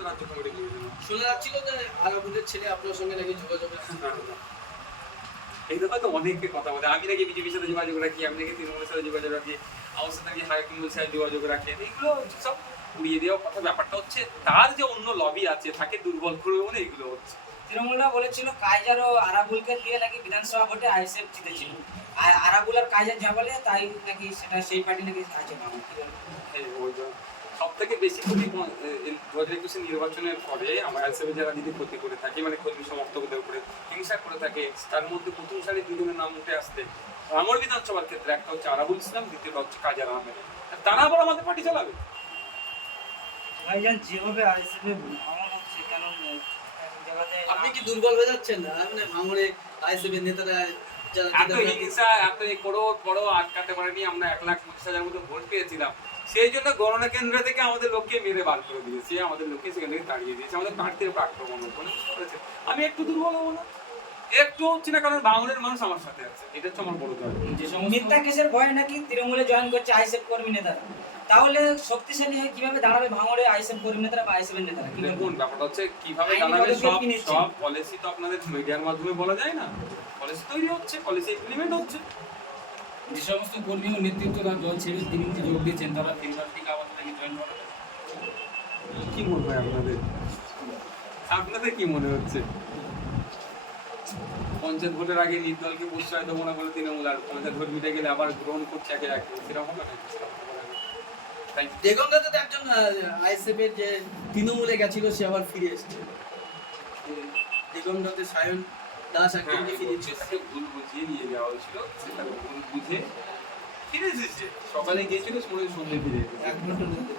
পর্যন্ত রাজ্য কমিটি করে দিল। শোনা যাচ্ছিল যে আরাবুলের ছেলে আপনার সঙ্গে নাকি যোগাযোগ আছে। এই তো হয়তো অনেকে কথা বলে, আমি নাকি বিজেপির সাথে যোগাযোগ রাখি, আমি নাকি তৃণমূলের সাথে যোগাযোগ রাখি, আমার সাথে নাকি হাইকমান্ডের সাথে যোগাযোগ রাখেন, এগুলো সব উড়িয়ে দেওয়া কথা। ব্যাপারটা হচ্ছে তার যে অন্য লবি আছে তাকে দুর্বল করবে বলে এগুলো হচ্ছে। তৃণমূলরা বলেছিল কাইজার ও আরাবুলকে দিয়ে নাকি বিধানসভা ভোটে আইএসএফ জিতেছিল, আর আরাবুল আর কাইজার যা বলে তাই নাকি সেটা সেই পার্টি নাকি আছে বাংলা। সব থেকে বেশি ক্ষতি 2021 নির্বাচনের পরে আমরা হিসেবে যারা যদি ক্ষতি করে থাকে, মানে কর্মী সমর্থকদের উপরে হিংসা করে থাকে, তার মধ্যে প্রথম সারি দুজনের নাম উঠে আসতে আমার বিধানসভার ক্ষেত্রে একটা হচ্ছে আরাবুল ইসলাম, দ্বিতীয়টা হচ্ছে কাজার আহমেদ। তারা আবার আমাদের পার্টি চালাবে। ভাইজান যেভাবে আইএসএফ এর আমল হচ্ছে, কেন জায়গাতে আপনি কি দুর্বল হয়ে যাচ্ছেন না? মানে ভাঙড়ে আইএসএফ এর নেতারা যারা এত হিংসা, এত করো আটকাতে পারেনি। আমরা 1,25,000 মতো ভোট পেয়েছিলাম, সেই জন্য গণনা কেন্দ্র থেকে আমাদের লোককে মেরে বার করে দিয়েছে, আমাদের লোককে সেখান থেকে তাড়িয়ে দিয়েছে, আমাদের প্রার্থীর উপর আক্রমণ করেছে। আমি একটু দুর্বল হবো না, একটু হচ্ছে না, কারণ বাংলার মানুষ আমার সাথে আছে, এটা হচ্ছে আমার বড় জয়। যে সমস্ত মিথ্যা কেসের ভয়ে নাকি তৃণমূলে জয়েন করছে আইএসএফ কর্মী নেতারা, তাহলে শক্তিশালী হয়ে কিভাবে দাঁড়াবে ভাঙড়ে আইএসএফ কর্মী নেতারা বা আইএসএফ এর নেতারা? দেখুন ব্যাপারটা হচ্ছে কিভাবে আইনি জানাবে, পদক্ষেপ কি নিচ্ছে? সব পলিসি তো আপনাদের মিডিয়ার মাধ্যমে বলা যায় না। পলিসি তৈরি হচ্ছে, পলিসি ইমপ্লিমেন্ট হচ্ছে। যে সমস্ত কর্মী ও নেতৃত্বরা দল ছেড়ে তৃণমূলে যোগ দিয়েছেন, তারা তিনবার থেকে আমাদের নাকি জয়েন করে। কি মনে হয় আপনাদের? আপনাদের কি মনে হচ্ছে? পঞ্চায়েত ভোটের আগে নির্দলকে প্রশ্রয় দেবো না বলে তৃণমূল, আর পঞ্চায়েত ভোট মিটে গেলে আবার গ্রহণ করছে একে একে, সেরকম হবে না? তাই দেগঙ্গাতে তো একজন আইএসএফ এর যে তৃণমূলে গেছিল সে আবার ফিরে এসেছে। দেগঙ্গাতে সায়ন দাস একজন ফিরে এসেছে। তাকে ভুল বুঝিয়ে নিয়ে যাওয়া হয়েছিল, সেটা ভুল বুঝে ফিরে এসেছে। সকালে গিয়েছিল, সন্ধ্যে ফিরে এসেছে। এক ঘন্টার মধ্যে